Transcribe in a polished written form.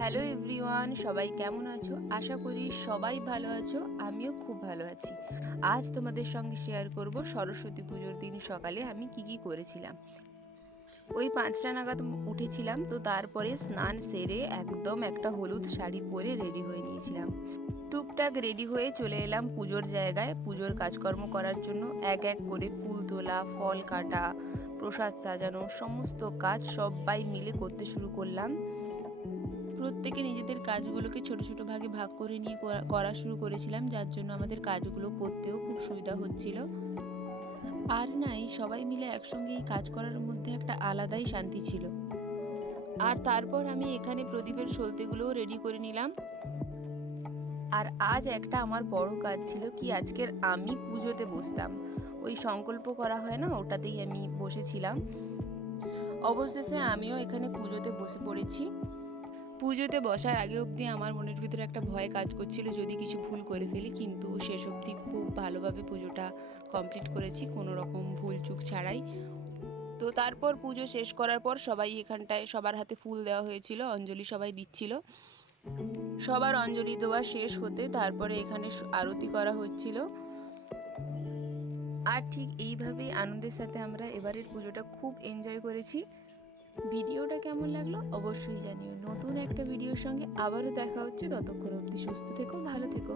Hello everyone, সবাই কেমন আছো? আশা করি সবাই ভালো আছো। আমিও খুব ভালো আছি। আজ তোমাদের সঙ্গে শেয়ার করব সরস্বতী পুজোর দিন সকালে আমি কি করেছিলাম। ওই 5টা নাগাদ উঠেছিলাম, তো তারপরে স্নান সেরে একদম একটা হলুদ শাড়ি পরে রেডি হয়ে নিয়েছিলাম। টুকটাক রেডি হয়ে চলে এলাম পুজোর জায়গায় পুজোর কাজকর্ম করার জন্য। এক এক করে ফুল তোলা, ফল কাটা, প্রসাদ সাজানো, সমস্ত কাজ সবাই মিলে করতে শুরু করলাম। প্রত্যেকে নিজেদের কাজগুলোকে ছোট ছোট ভাগে ভাগ করে নিয়ে করা শুরু করেছিলাম, যার জন্য আমাদের কাজগুলো করতেও খুব সুবিধা হচ্ছিল। আর নাই, সবাই মিলে একসঙ্গে এই কাজ করার মধ্যে একটা আলাদাই শান্তি ছিল। আর তারপর আমি এখানে প্রদীপের সলতেগুলোও রেডি করে নিলাম। আর আজ একটা আমার বড় কাজ ছিল, কি আজকের আমি পুজোতে বসতাম। ওই সংকল্প করা হয় না, ওটাতেই আমি বসেছিলাম। অবশেষে আমিও এখানে পুজোতে বসে পড়েছি। পুজোতে বসার আগে অবধি আমার মনের ভিতরে একটা ভয় কাজ করছিল, যদি কিছু ভুল করে ফেলি, কিন্তু শেষ অবধি খুব ভালোভাবে পুজোটা কমপ্লিট করেছি, কোনো রকম ভুল চুক ছাড়াই। তো তারপর পুজো শেষ করার পর সবাই এখানটায় সবার হাতে ফুল দেওয়া হয়েছিল, অঞ্জলি সবাই দিচ্ছিল। সবার অঞ্জলি দেওয়া শেষ হতে তারপরে এখানে আরতি করা হচ্ছিল। আর ঠিক এইভাবেই আনন্দের সাথে আমরা এবারের পুজোটা খুব এনজয় করেছি। ভিডিওটা কেমন লাগলো অবশ্যই জানিও। নতুন একটা ভিডিওর সঙ্গে আবারও দেখা হচ্ছে। ততক্ষণ অবধি সুস্থ থেকো, ভালো থেকো।